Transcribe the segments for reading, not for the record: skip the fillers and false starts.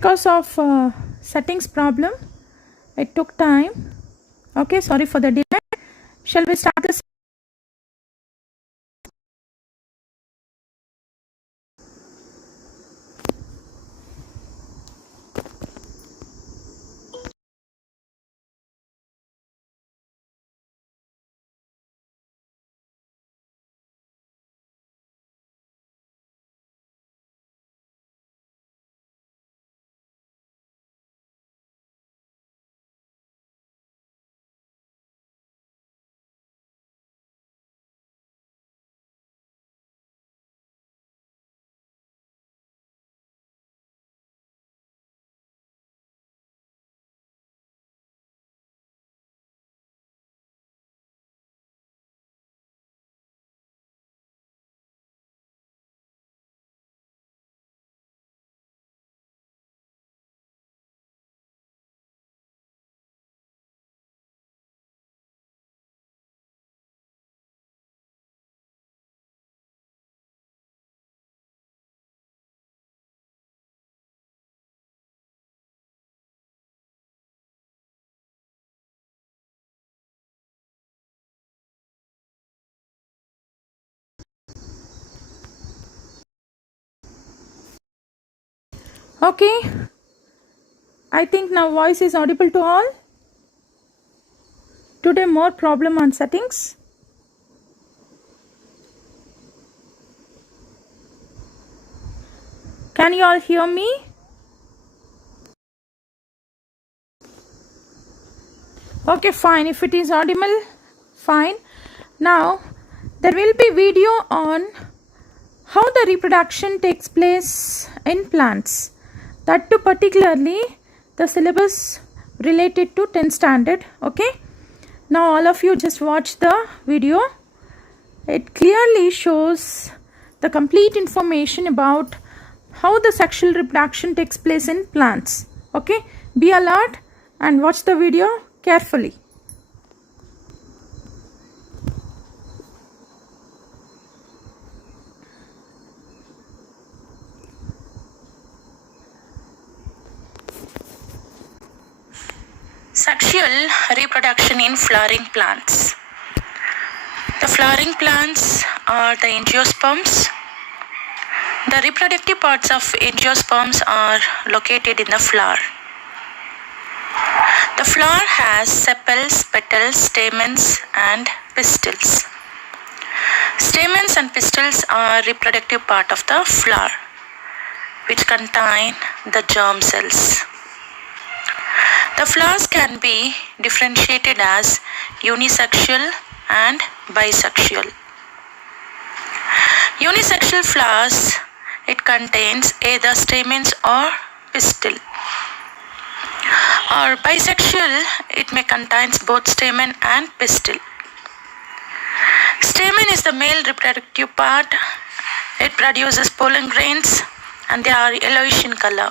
Because of settings problem, it took time. Okay, sorry for the delay. Shall we start this? Okay, I think now voice is audible to all. Today more problem on settings. Can you all hear me? Okay, fine. If it is audible, fine. Now there will be video on how the reproduction takes place in plants. That too particularly the syllabus related to 10th standard. Okay. Now all of you just watch the video. It clearly shows the complete information about how the sexual reproduction takes place in plants. Okay. Be alert and watch the video carefully. Sexual reproduction in flowering plants. The flowering plants are the angiosperms. The reproductive parts of angiosperms are located in the flower. The flower has sepals, petals, stamens, and pistils. Stamens and pistils are reproductive part of the flower, which contain the germ cells. The flowers can be differentiated as unisexual and bisexual. Unisexual flowers, it contains either stamens or pistil. Or bisexual, it may contain both stamen and pistil. Stamen is the male reproductive part. It produces pollen grains and they are yellowish in color.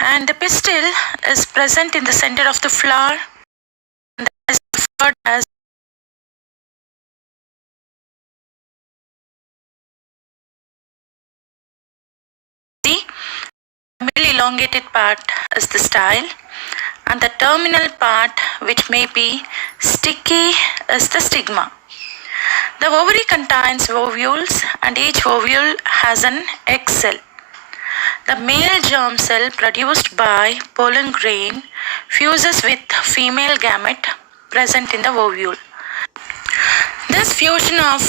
And the pistil is present in the center of the flower and that is referred as the middle elongated part is the style, and the terminal part, which may be sticky, is the stigma. The ovary contains ovules and each ovule has an egg cell. The male germ cell produced by pollen grain fuses with female gamete present in the ovule. This fusion of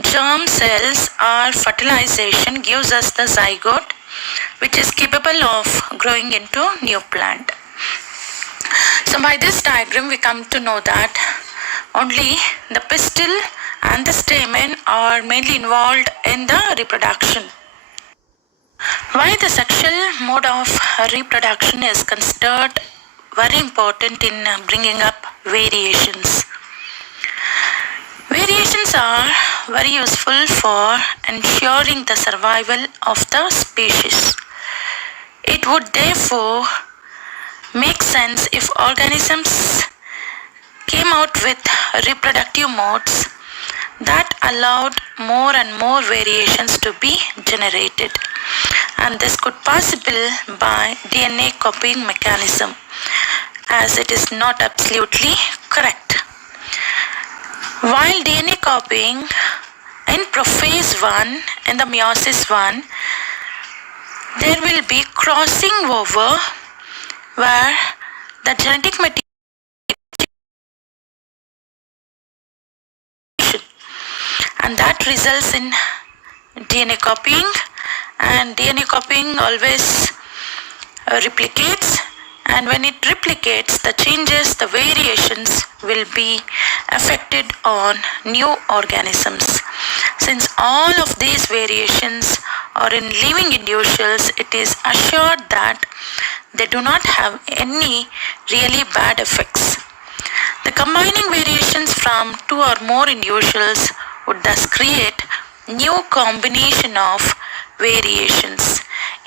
germ cells or fertilization gives us the zygote, which is capable of growing into new plant. So by this diagram we come to know that only the pistil and the stamen are mainly involved in the reproduction. Why the sexual mode of reproduction is considered very important in bringing up variations. Variations are very useful for ensuring the survival of the species. It would therefore make sense if organisms came out with reproductive modes that allowed more and more variations to be generated. and this could possible by DNA copying mechanism, as it is not absolutely correct. While DNA copying in prophase 1, in the meiosis 1, there will be crossing over where the genetic material and that results in DNA copying, and DNA copying always replicates, and when it replicates, the changes, the variations will be affected on new organisms. Since all of these variations are in living individuals, it is assured that they do not have any really bad effects. The combining variations from two or more individuals would thus create new combination of variations.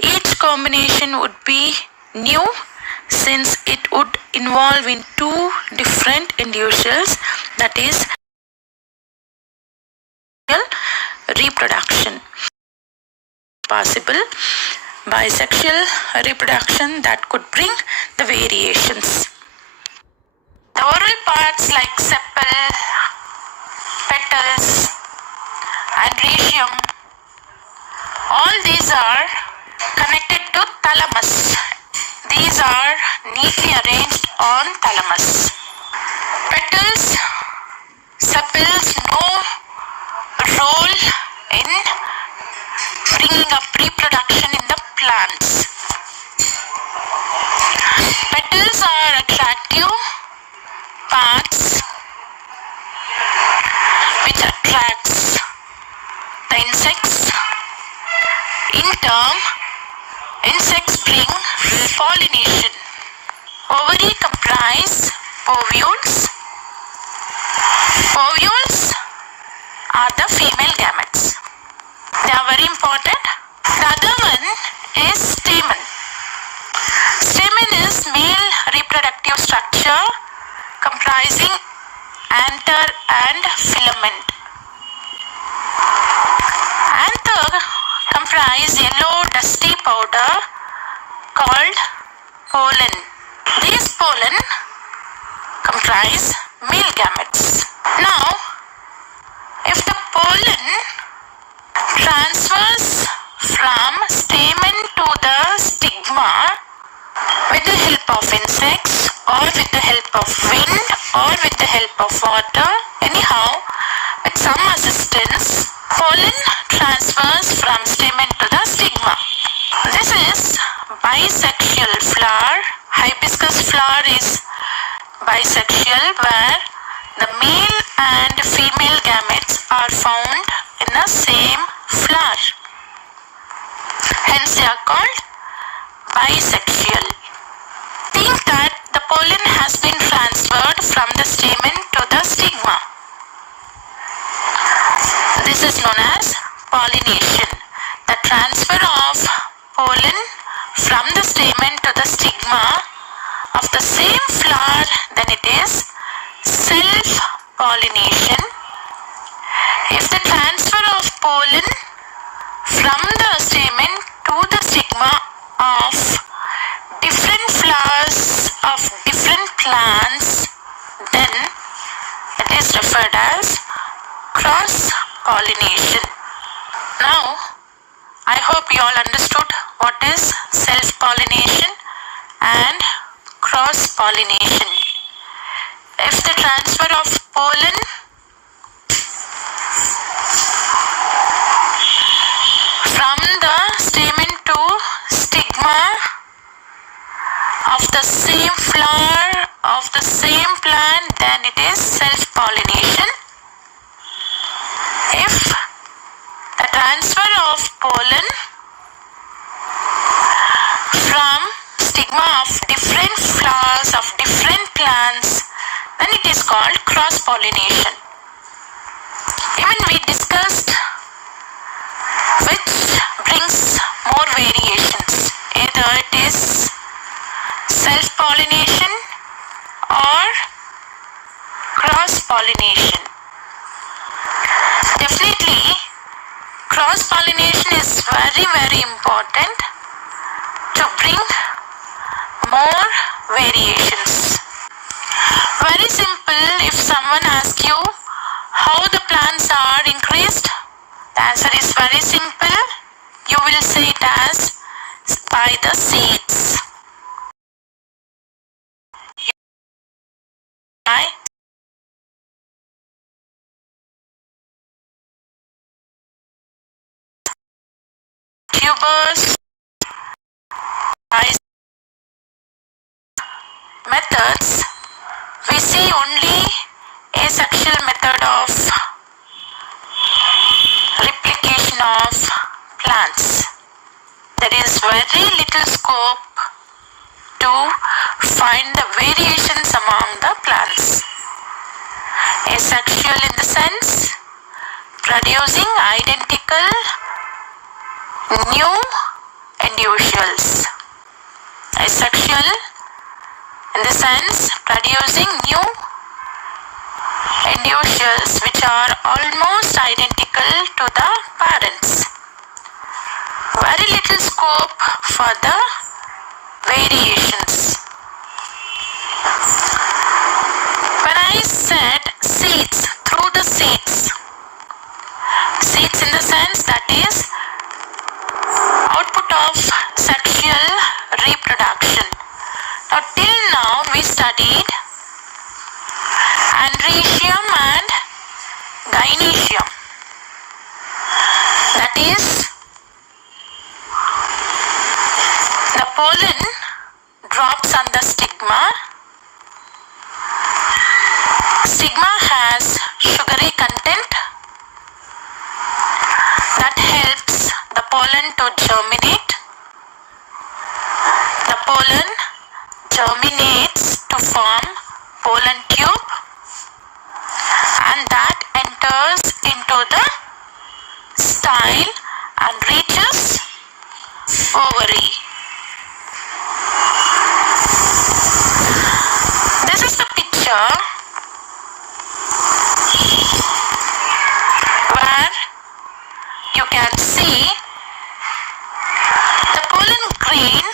Each combination would be new since it would involve in two different individuals, that is reproduction. Possible bisexual reproduction that could bring the variations. The oral parts like sepal, petals, and rhizium, all these are connected to thalamus. These are neatly arranged on thalamus. Petals, sepals, no role in bringing up reproduction in the plants. Petals are attractive parts which attracts the insects. In turn, insects bring pollination. Ovary comprise ovules. Ovules are the female gametes. They are very important. The other one is stamen. Stamen is male reproductive structure comprising anther and filament. Anther comprise yellow dusty powder called pollen. These pollen comprise male gametes. Now, if the pollen transfers from stamen to the stigma with the help of insects or with the help of wind or with the help of water, anyhow, with some assistance, pollen transfers from stamen to the stigma. This is bisexual flower. Hibiscus flower is bisexual, where the male and female gametes are found in the same flower. Hence they are called bisexual. Think that the pollen has been transferred from the stamen to the stigma. This is known as pollination. The transfer of pollen from the stamen to the stigma of the same flower, then it is self-pollination. If the transfer of pollen from the stamen to the stigma of different flowers of different plants, then it is referred as cross-pollination. Now, I hope you all understood what is self-pollination and cross-pollination. If the transfer of pollen from the stamen to stigma of the same flower of the same plant, then it is self-pollination. If the transfer of pollen from stigma of different flowers of different plants, then it is called cross-pollination. Even we discussed which brings more variations. Either it is self-pollination or cross-pollination. Definitely, cross-pollination is very, very important to bring more variations. Very simple. If someone asks you how the plants are increased, the answer is very simple. You will say it as by the seeds. By tubers, by methods, we see only asexual method of replication of plants. There is very little scope to find the variations among the plants. Asexual in the sense producing identical new individuals. Asexual in the sense producing new individuals which are almost identical to the parents. Very little scope for the variations. When I said seeds, through the seeds, seeds in the sense that is output of sexual reproduction. Now till now we studied androecium and gynoecium. That is, the pollen drops on the stigma. Stigma has sugary content that helps the pollen to germinate. The pollen germinates to form pollen tube, and that enters into the style and reaches ovary. This is the picture where you can see the pollen grain.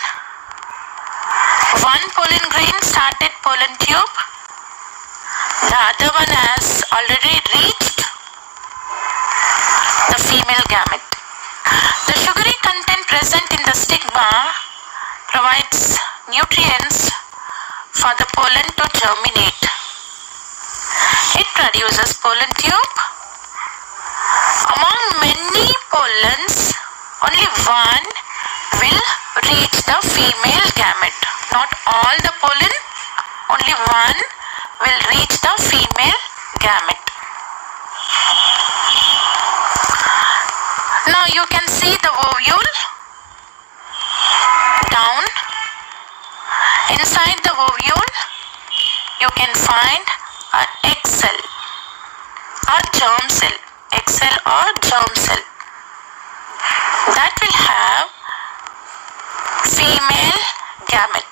One pollen grain started pollen tube. The other one has already reached the female gamete. The sugary content present in the stigma provides nutrients for the pollen to germinate. It produces pollen tube. Among many pollens, only one will reach the female gamete. Not all the pollen, only one will reach the female gamete. Now you can see the ovule down. Inside the ovule, you can find an egg cell or germ cell. Egg cell or germ cell. That will have female gamete.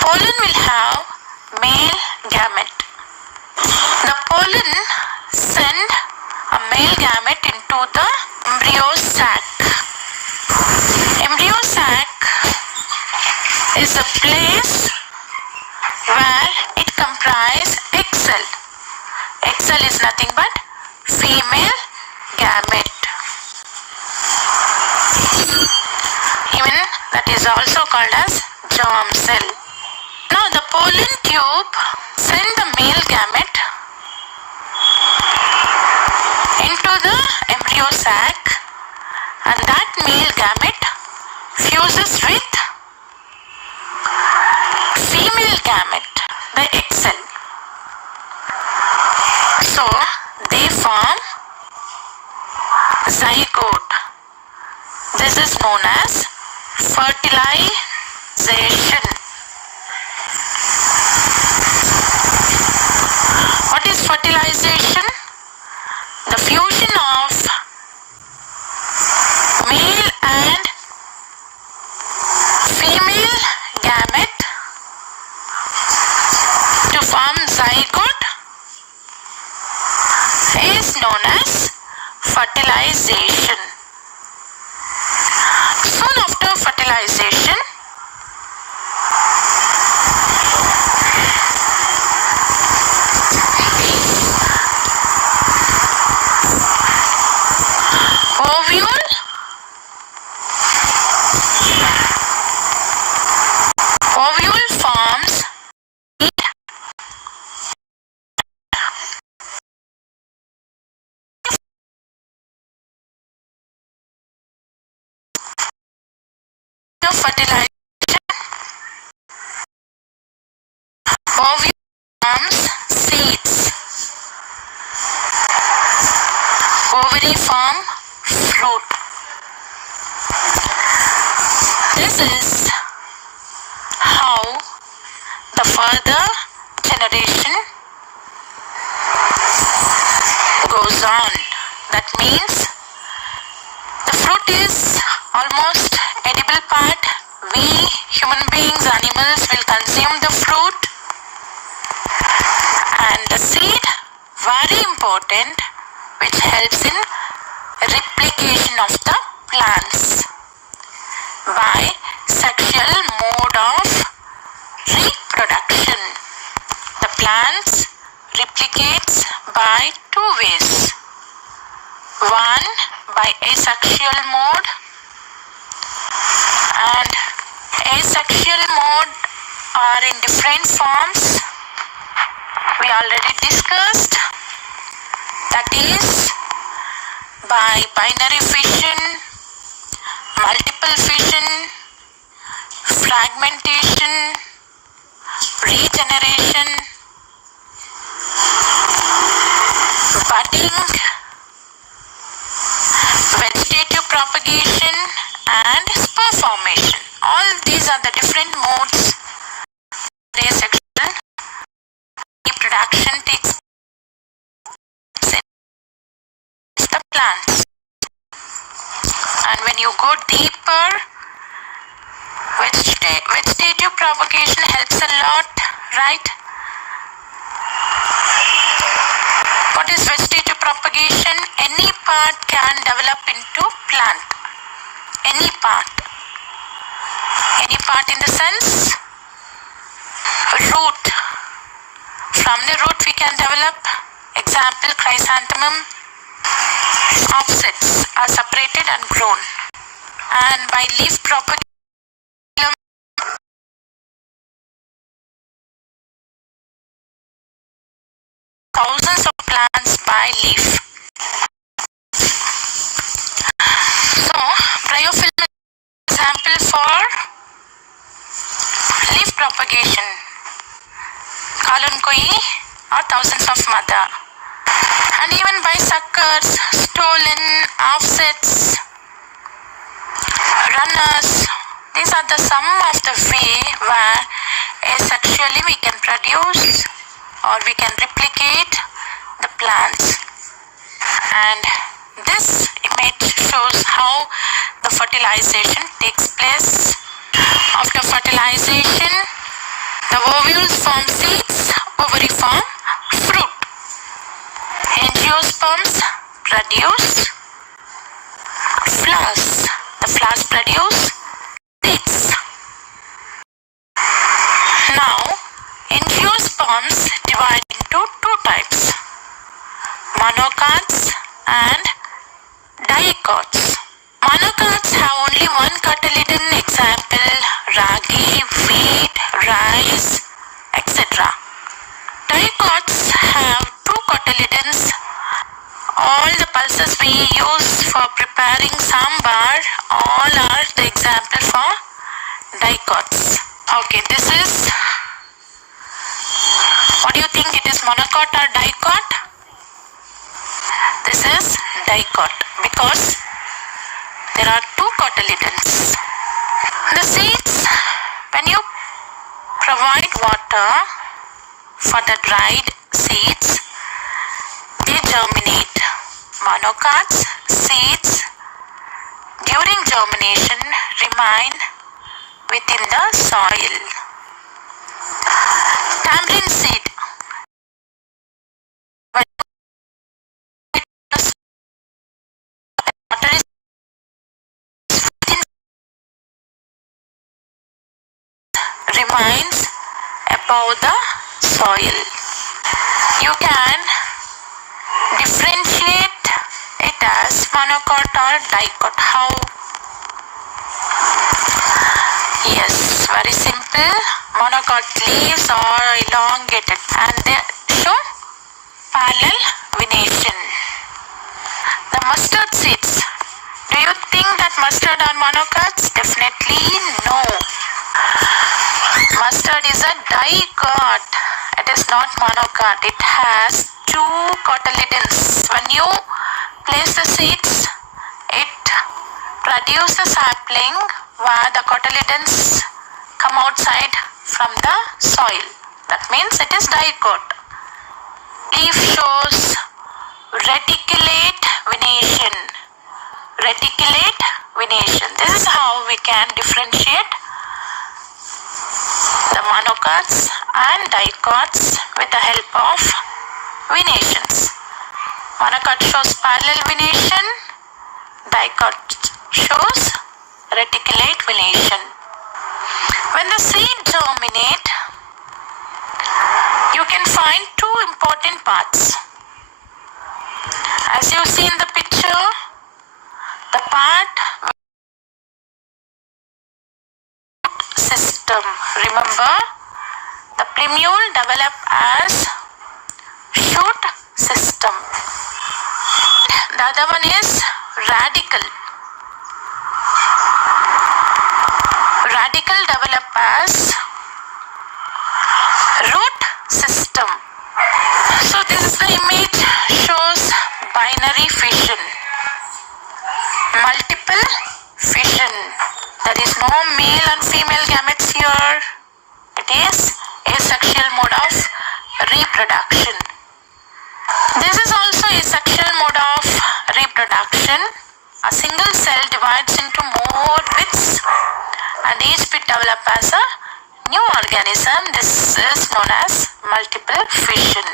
Pollen will have male gamete. The pollen send a male gamete into the embryo sac. Embryo sac is a place where it comprises egg cell. Egg cell is nothing but female gamete. Even that is also called as germ cell. Now the pollen tube sends the male gamete into the embryo sac, and that male gamete fuses with female gamete, the egg cell. So they form zygote. This is known as fertilization. What is fertilization? The fusion of male and female gamete to form zygote is fertilization. Soon after fertilization, ovule forms fertilization. Ovule forms seeds. Ovary form fruit. This is how the further generation goes on. That means the fruit is almost edible part. We human beings, animals will consume the fruit, and the seed, very important, which helps in replication of the plants by sexual mode of reproduction. The plants replicates by two ways. One, by asexual mode, and asexual mode are in different forms. We already discussed. That is by binary fission, multiple fission, fragmentation, regeneration, budding, vegetative propagation, and spore formation. All these are the different modes asexual reproduction takes place in the plants. And when you go deeper, vegetative propagation helps a lot, right? What is vegetative propagation? Any part can develop into plant. Any part. Any part in the sense root. From the root we can develop. Example, chrysanthemum. Offsets are separated and grown. And by leaf propagation, thousands of plants by leaf. So, bryophyllum is example for leaf propagation. Kalankoi or thousands of mother. And even by suckers, stolon, offsets, runners. These are the some of the way where asexually we can produce or we can replicate the plants. And this image shows how the fertilization takes place. After fertilization, the ovules form seeds, ovary form fruit. Angiosperms produce flowers. The flowers produce seeds. Now, angiosperms divide into two types, monocots and dicots. Monocots have only one cotyledon, example ragi, wheat, rice, etc. Dicots have two cotyledons. All the pulses we use for preparing sambar, all are the example for dicots. Okay, this is, what do you think, it is monocot or dicot? This is dicot because there are two cotyledons. The seeds, when you provide water for the dried seeds, they germinate. Monocots, seeds, during germination remain within the soil. Tamarind seed, when remains above the soil. You can differentiate it as monocot or dicot. How? Yes, very simple. Monocot leaves are elongated and they show parallel venation. The mustard seeds. Do you think that mustard are monocots? Definitely no. Mustard is a dicot. It is not monocot. It has two cotyledons. When you place the seeds, it produces the sapling where the cotyledons come outside from the soil. That means it is dicot. Leaf shows reticulate venation. Reticulate venation. This is how we can differentiate the monocots and dicots with the help of venations. Monocot shows parallel venation. Dicot shows reticulate venation. When the seed germinate, you can find two important parts. As you see in the picture, the part system. Remember, the plumule develop as shoot system. The other one is radicle. Radicle develop as root system. So this is the image shows binary fission. Multiple fission. There is no male and female gametes here. It is asexual mode of reproduction. This is also asexual mode of reproduction. A single cell divides into more bits and each bit develops as a new organism. This is known as multiple fission.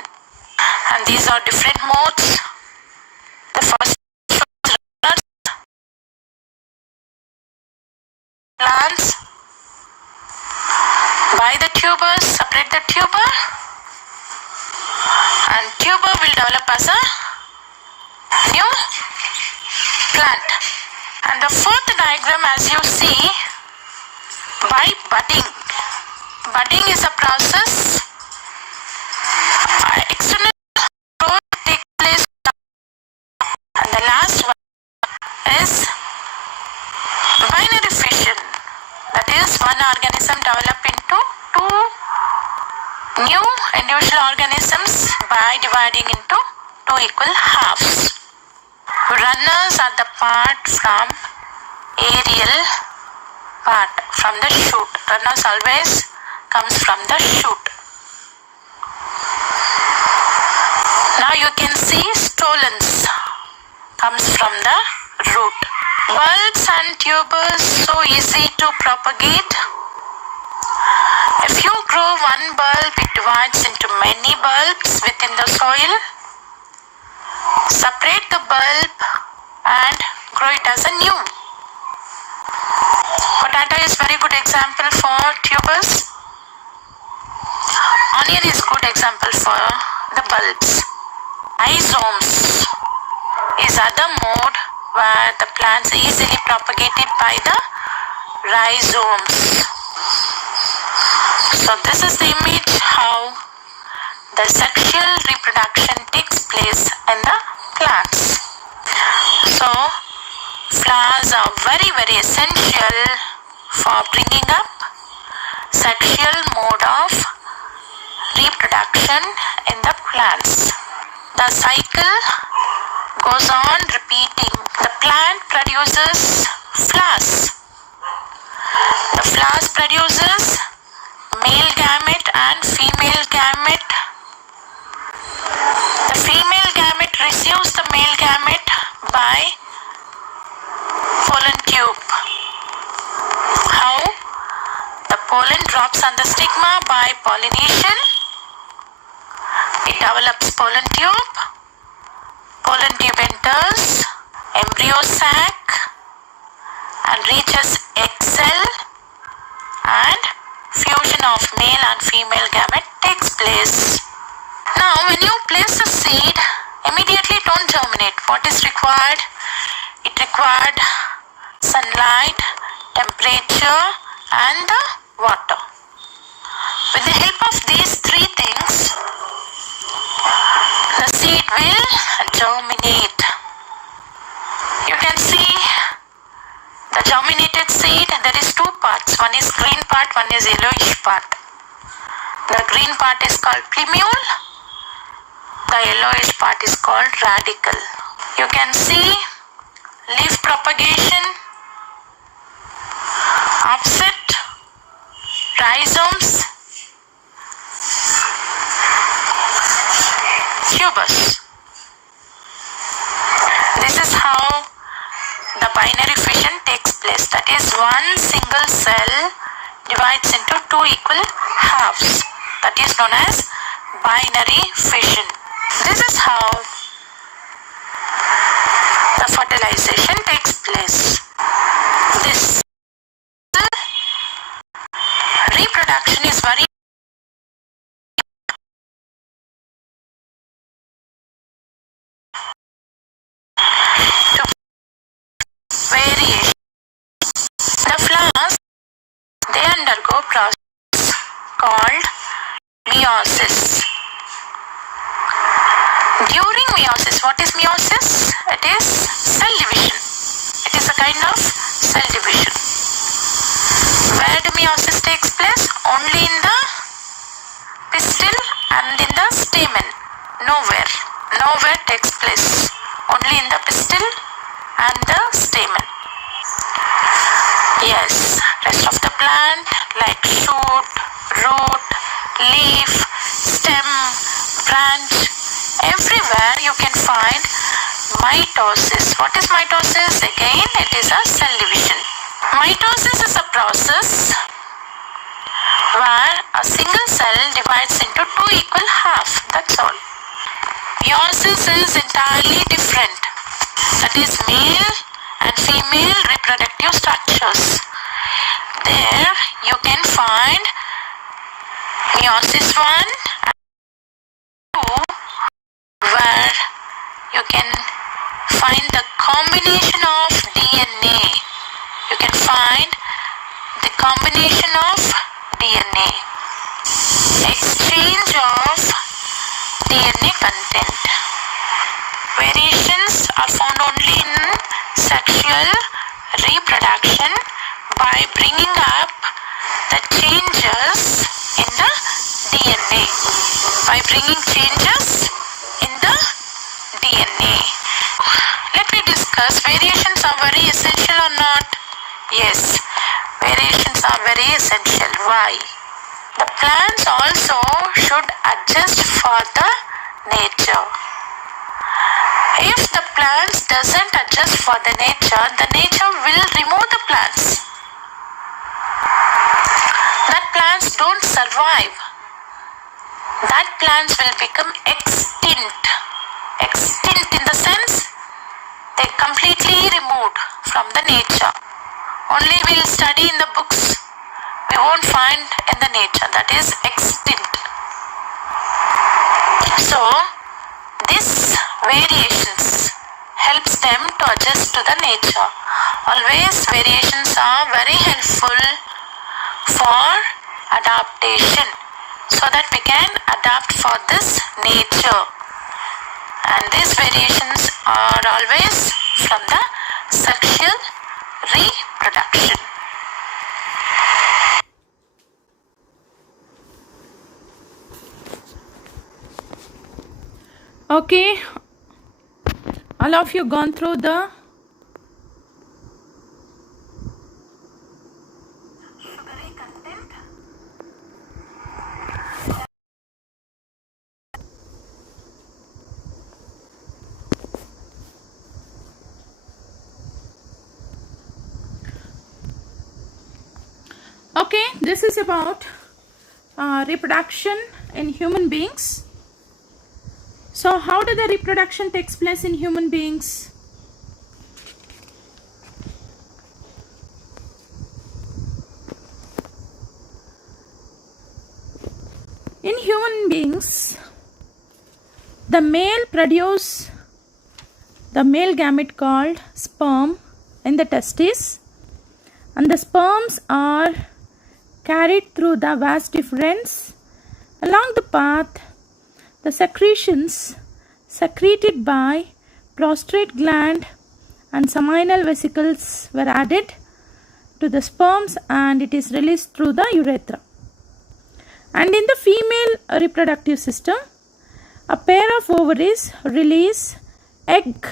And these are different modes. The first plants by the tubers, separate the tuber, and tuber will develop as a new plant. And the fourth diagram, as you see, by budding. Budding is a process. External growth takes place, and the last one is binary fission. That is, one organism develop into two new individual organisms by dividing into two equal halves. Runners are the part from aerial part from the shoot. Runners always comes from the shoot. Now you can see stolons comes from the root. Bulbs and tubers so easy to propagate. If you grow one bulb, it divides into many bulbs within the soil. Separate the bulb and grow it as a new. Potato is very good example for tubers. Onion is good example for the bulbs. Rhizomes is other mode where the plants are easily propagated by the rhizomes. So this is the image how the sexual reproduction takes place in the plants. So flowers are very essential for bringing up sexual mode of reproduction in the plants. The cycle goes on repeating. The plant produces flowers. The flowers produces male gamete and female gamete. The female gamete receives the male gamete by pollen tube. How? The pollen drops on the stigma by pollination. It develops pollen tube. Pollen tube enters embryo sac and reaches egg cell and fusion of male and female gamete takes place. Now, when you place a seed, immediately don't germinate. What is required? It required sunlight, temperature, and the water. With the help of these three things, the seed will germinate. You can see the germinated seed, there is two parts. One is green part, one is yellowish part. The green part is called plumule. The yellowish part is called radicle. You can see leaf propagation, offset, rhizomes, tubers. This is how the binary fission takes place. That is, one single cell divides into two equal halves. That is known as binary fission. This is how the fertilization takes place. This reproduction is very variation. The flowers, they undergo process called meiosis. During meiosis, what is meiosis? It is cell division. It is a kind of cell division. Where the meiosis takes place? Only in the pistil and in the stamen. Nowhere. Nowhere takes place. Only in the pistil and the stamen. Yes, rest of the plant like shoot, root, leaf, stem, branch, everywhere you can find mitosis. What is mitosis? Again, it is a cell division. Mitosis is a process where a single cell divides into two equal halves. That's all. Meiosis is entirely different. That is male and female reproductive structures. There you can find meiosis 1 and 2, where you can find the combination of DNA. You can find the combination of DNA. Exchange of DNA content. Variations are found only in sexual reproduction by bringing up the changes in the DNA. By bringing changes in the DNA. Let me discuss, variations are very essential or not? Yes, variations are very essential. Why? The plants also should adjust for the nature. If the plants doesn't adjust for the nature will remove the plants. That plants don't survive. That plants will become extinct. Extinct in the sense they completely removed from the nature. Only we will study in the books. We won't find in the nature. That is extinct. So this variations helps them to adjust to the nature. Always variations are very helpful for adaptation, so that we can adapt for this nature. And these variations are always from the sexual reproduction. Okay, all of you gone through the Sugary content. Okay, this is about reproduction in human beings. So how do the reproduction takes place in human beings? In human beings, the male produce the male gamete called sperm in the testes, and the sperms are carried through the vas deferens. Along the path, the secretions secreted by prostate gland and seminal vesicles were added to the sperms, and it is released through the urethra. And in the female reproductive system, a pair of ovaries release egg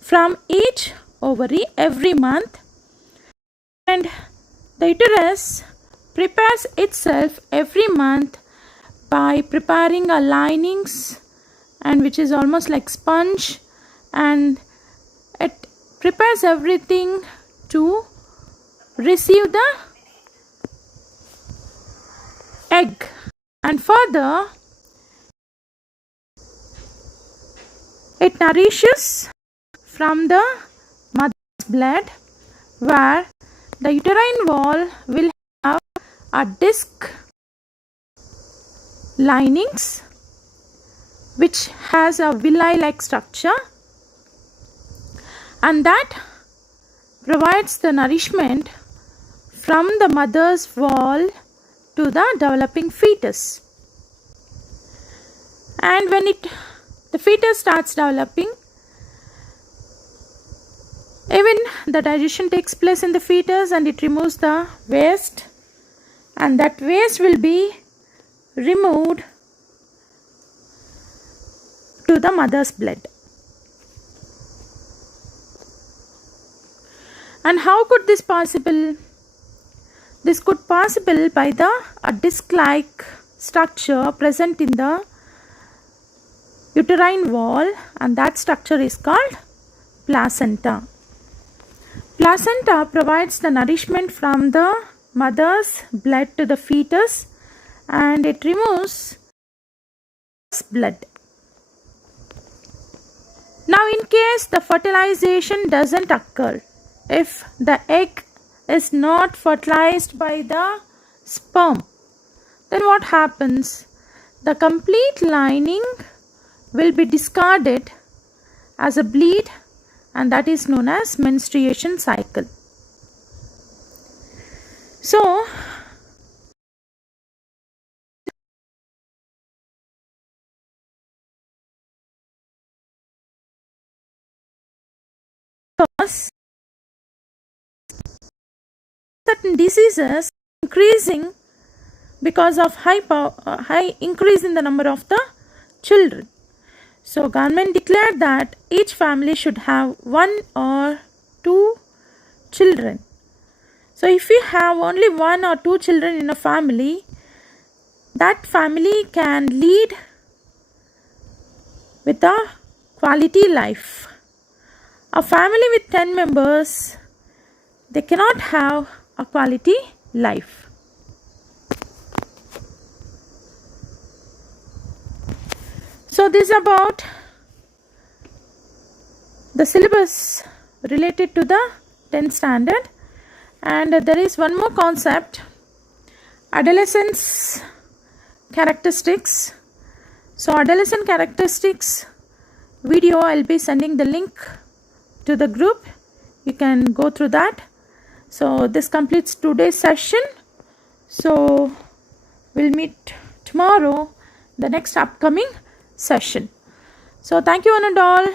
from each ovary every month, and the uterus prepares itself every month by preparing a linings, and which is almost like sponge, and it prepares everything to receive the egg. And further, it nourishes from the mother's blood, where the uterine wall will have a disc linings which has a villi-like structure, and that provides the nourishment from the mother's wall to the developing fetus. And when the fetus starts developing, even the digestion takes place in the fetus, and it removes the waste, and that waste will be removed to the mother's blood. And how could this possible? This could possible by a disc-like structure present in the uterine wall, and that structure is called placenta. Placenta provides the nourishment from the mother's blood to the fetus, and it removes blood. Now, in case the fertilization doesn't occur, if the egg is not fertilized by the sperm, then what happens? The complete lining will be discarded as a bleed, and that is known as menstruation cycle. So, certain diseases increasing because of high increase in the number of the children. So government declared that each family should have 1 or 2 children. So if you have only 1 or 2 children in a family, that family can lead with a quality life. A family with 10 members, they cannot have a quality life. So this is about the syllabus related to the 10th standard, and there is one more concept, adolescence characteristics. So adolescent characteristics video, I'll be sending the link to the group. You can go through that. So this completes today's session. So we'll meet tomorrow, the next upcoming session. So thank you one and all.